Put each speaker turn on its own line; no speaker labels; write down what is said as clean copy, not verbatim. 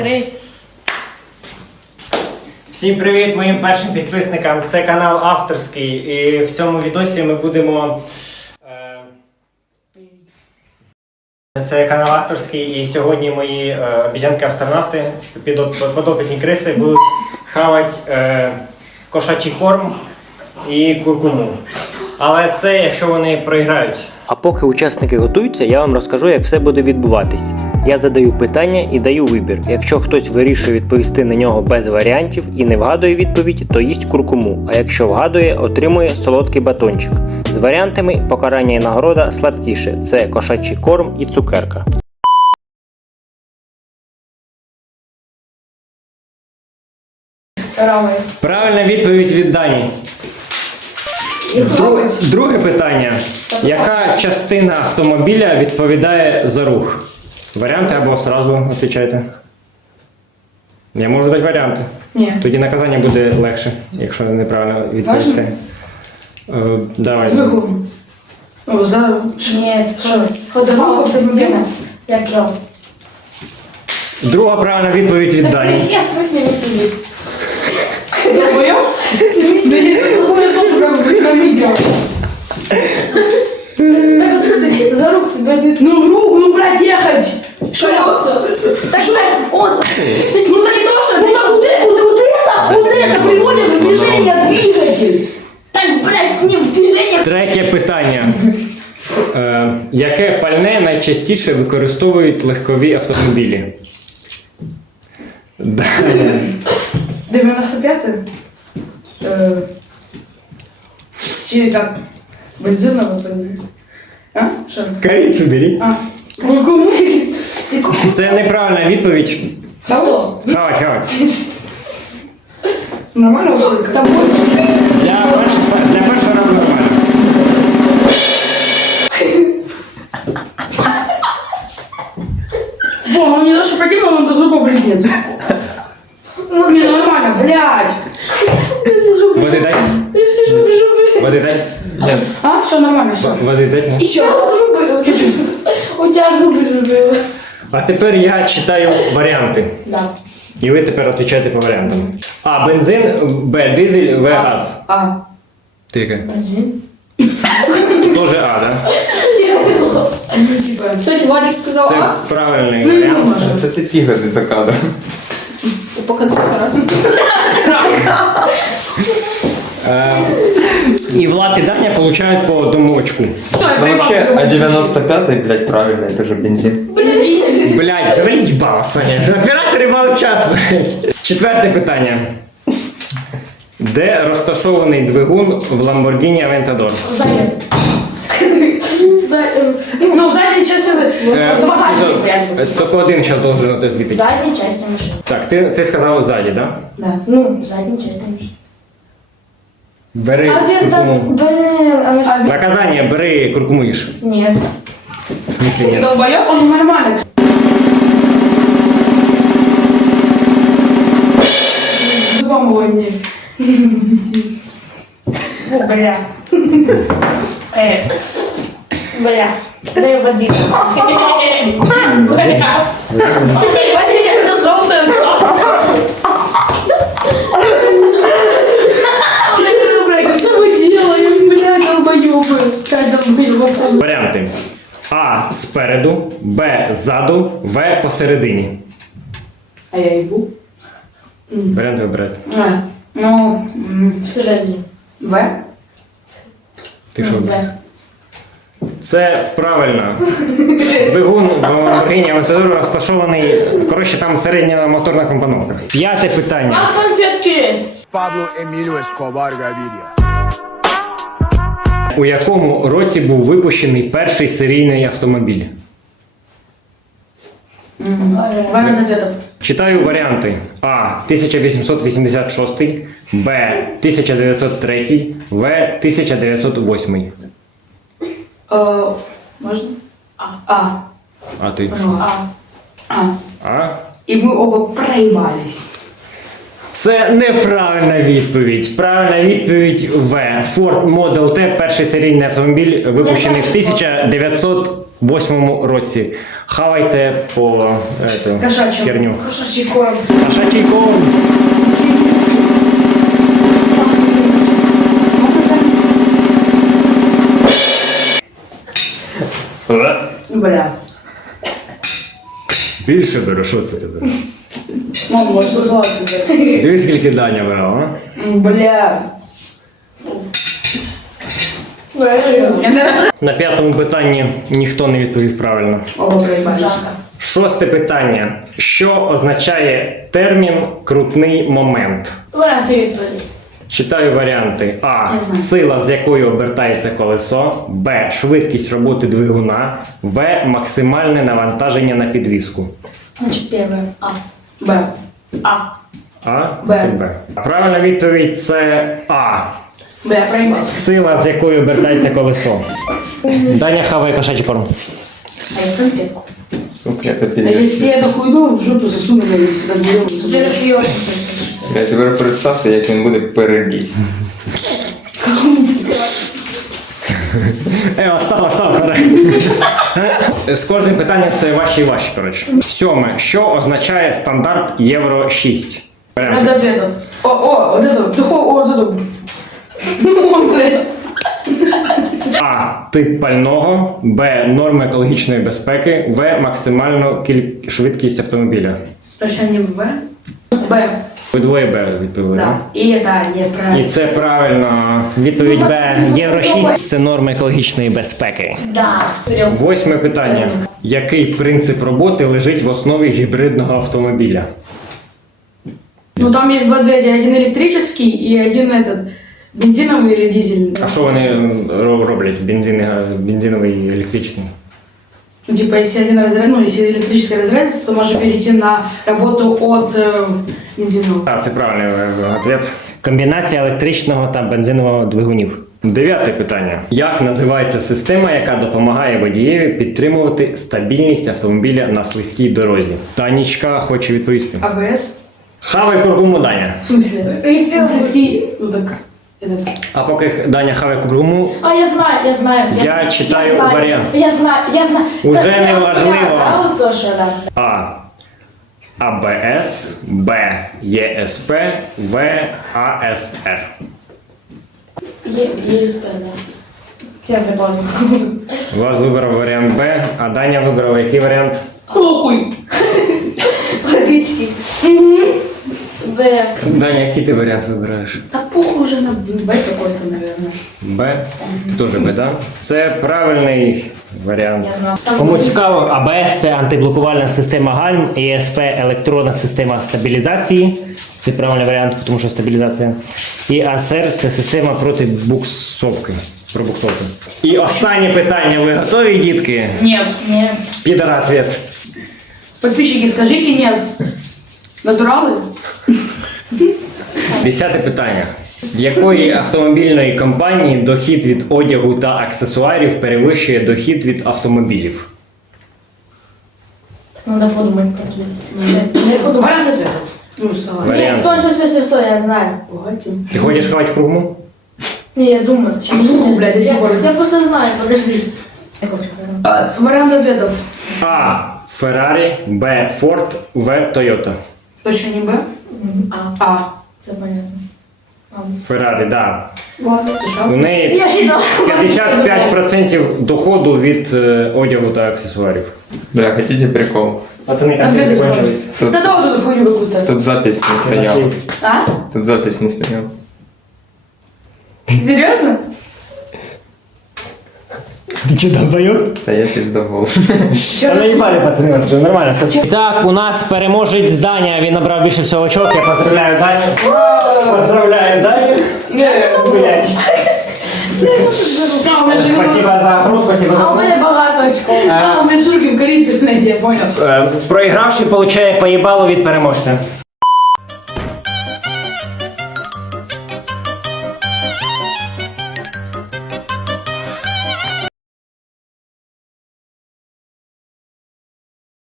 Всім привіт моїм першим підписникам. Це канал авторський, і в цьому відосі ми будемо... Це канал авторський, і сьогодні мої обізянки-астронавти, подопитні криси, будуть хавати кошачий корм і куркуму. Але це якщо вони проіграють.
А поки учасники готуються, я вам розкажу, як все буде відбуватись. Я задаю питання і даю вибір. Якщо хтось вирішує відповісти на нього без варіантів і не вгадує відповідь, то їсть куркуму, а якщо вгадує, отримує солодкий батончик. З варіантами покарання і нагорода сладкіше – це кошачий корм і цукерка.
Правильна відповідь від Дані. Друге питання. Яка частина автомобіля відповідає за рух? Варіанти або одразу відповідайте? Я можу дати варіанти.
Ні.
Тоді наказання буде легше, якщо неправильно відповісти. Давай.
Двигун. О, за...
Ні,
Ходова система.
Як я.
Друга правильна відповідь від Дані.
Я в смысле відповідь.
Долбоёб? Да я не знаю, прям на видео.
Так, в смысле, за рук тебя не...
Ну, руку, ну, блядь, ехать!
Колеса. Так что, он... То есть, ну, это не то, что...
Ну, так вот это приводит в движение двигатель!
Так, блядь, не в движение.
Третє питання. Яке пальне найчастіше використовують легкові автомобілі? Даня.
95-й? Чи как? Бензиновый бензин? А? Что?
Корицю беріть.
А. Куркуму?
Це неправильна відповідь.
Кто?
Хавать.
Нормально услышали?
Там больше.
Для першого разу нормально.
Во, ну не то, что противно, но до зубов липнет. Ну, не, нормально, блядь.
Води дай.
Я все зубы.
Води дай.
А, все нормально, все.
Води дай. ні?
Еще зубы. У тебя зубы зубы.
А тепер я читаю варіанти.
Да.
І ви тепер відповідаєте по варіантам. А. Бензин, Б. Дизель, В. Газ.
А.
Ти яке?
Бензин.
Тоже А, да?
Ну, типа.
Кстати, Владик сказал
Це
А.
правильний
Ну, не
варіант.
можно.
Це ти тихо ти за кадром.
Пока раз.
І Влад і Даня получають по одному очку.
Ну вообще, а 95-й, блядь, правильно, это же бензин.
Блять, заваліть їбало, Соня. Оператори молчат, блять. Четверте питання. Де розташований двигун в Lamborghini Aventador?
Сзади.
Ну, задняя часть это багажник, блядь.
Тільки один зараз должен відповідати.
Задняя часть машины.
Так, ти сказав ззаді, да?
Да.
Ну, задняя часть машины.
Бери
А він так,
куркуму.
блин, а машина...
Наказання, бери куркуму їж.
Нет.
В смысле нет?
Долбоёб, он нормально. Зубом его не.
Фу, бля. Бля. Дай воды. Бля. Водите, все желтое.
Что мы делаем, блядь, долбоёбы? Как долбоёбы?
Варіанти. А спереду, Б ззаду, В посередині.
А я ебу?
Варіанти вибирайте.
А, ну,
В середине.
В?
Ти що?
В.
Це правильно. Двигун в Lamborghini Aventador розташований, коротше, там середня моторна компоновка. П'яте питання.
А конфетки.
Pablo Emilio Escobar Gaviria.
У якому році був випущений перший серійний автомобіль?
Вариант ответов.
Читаю варіанти. А. 1886, Б. 1903, В. 1908.
Можно?
А.
А ти?
А.
А?
И мы оба проебались.
Це неправильна відповідь. Правильна відповідь В. Ford Model T, перший серійний автомобіль, випущений в 1900 98-му році. Хавайте по
Кошачьему.
херню.
Кошачий корм.
Кошачий корм.
Бля.
Більше беру, що це тебе?
Мам, может, сладкий.
Дивись, скільки Даня брав, а?
Бля.
На п'ятому питанні ніхто не відповів правильно.
Оба проебались.
Шосте питання. Що означає термін крутний момент?
Варіанти відповіді.
Читаю варіанти. А.
Я знаю.
Сила, з якою обертається колесо. Б. Швидкість роботи двигуна. В. Максимальне навантаження на підвіску.
Значить, перше. А.
Б.
А.
А.
Б.
Ти Б. Правильна відповідь це А.
Бля, проебался.
Сила, з якою обертається колесо. Даня хаває кошачий корм.
А я конфетку.
Сука, это
А
пиздец.
если я эту хуйню в жопу засуну, я сюда берем.
Тепер п'єш.
Блядь, тепер представте, як він буде перебій.
Остав. З кожним питанням все важче і важче, коротше. Сьоме. Що означає стандарт Євро 6? Варіанти.
Ряд ответов. О, вот это. Вот это. Ну, блядь.
А. Тип пального. Б. Норми екологічної безпеки. В. Максимальну швидкість автомобіля.
Точно не Б? Б.
Ви двоє Б відповіли.
Да. И это
І
неправильно.
це правильно. Відповідь Б. Євро 6 – це норми екологічної безпеки.
Да.
Восьме питання. Який принцип роботи лежить в основі гібридного автомобіля?
Ну там есть два двигателя. Один электрический и один этот. Бензиновый или дизельный.
А що вони роблять? Бензиновий і електричний?
Ну, типа, если один разряд, ну, если электрическое разрядится, то можно перейти на работу от бензинового.
Так, це правильний відповідь. Комбінація електричного та бензинового двигунів. Дев'яте питання. Як називається система, яка допомагає водієві підтримувати стабільність автомобіля на слизькій дорозі? Танечка хоче відповісти.
АБС?
Хавай куркуму, Даня.
В смысле? Российский, ну так, этот.
А поки Даня хавай куркуму,
А, я знаю.
Я читаю
знаю.
варіант.
Я знаю.
Уже
Та це
не важливо.
А от то, що, да.
А. АБС, Б. ЄСП, В. АСР.
ЄСП, да. Я не пам'ятаю.
Влад вибрав варіант Б, а Даня вибрав який варіант?
Похуй.
Водички. Б.
Даня, який ти варіант вибираєш?
Да похуй уже на Б какой-то, наверное.
Б. Теж Б, так? Це правильний варіант.
Я знав.
Кому цікаво, АБС – це антиблокувальна система гальм, ЄСП – електронна система стабілізації. Це правильний варіант, тому що стабілізація. І АСР – це система проти буксовки. Пробуксовки. І останнє питання. Ви готові, дітки?
Нет.
Ні.
Підара ответ.
Подписчики, скажите нет. Натуралы?
10-те питання. Якої автомобільної компанії дохід від одягу та аксесуарів перевищує дохід від автомобілів?
Надо подумати про це. Не подумати.
Вариант ответа. Ну, согласен.
Ні, стой, я знаю.
Богатим.
Ти хочеш ховати кругу?
Ні, я думаю.
Ну, блядь, до сих пор.
Я просто знаю, подожди. Я хочу.
Вариант ответов.
А. Феррарі, Б. Форд, В. Тойота.
Точно не Б? А.
Це понятно.
Феррарі, да.
Ладно, писал.
У неї
Я считала.
55% доходу від одягу та аксесуарів.
Бля, хотите прикол?
Пацани,
Ответы закончились.
Тут-
Да давай вот эту хуйню какую-то.
Тут запись не стояла.
А?
Тут запись не стояла.
Серьезно?
Ти чи долбойоб?
Та я пиздовол.
Та наїбали, пацани, все нормально. Все. Так, у нас переможець Даня, він набрав більше всього очок. Я поздравляю Даню. Поздравляю Даню. Блять. Спасибо за гру, спасибо за
А у
гру.
мене багато очков.
А, у меня шурки в корице, блядь, я понял.
Проігравший получає поїбалу від переможця.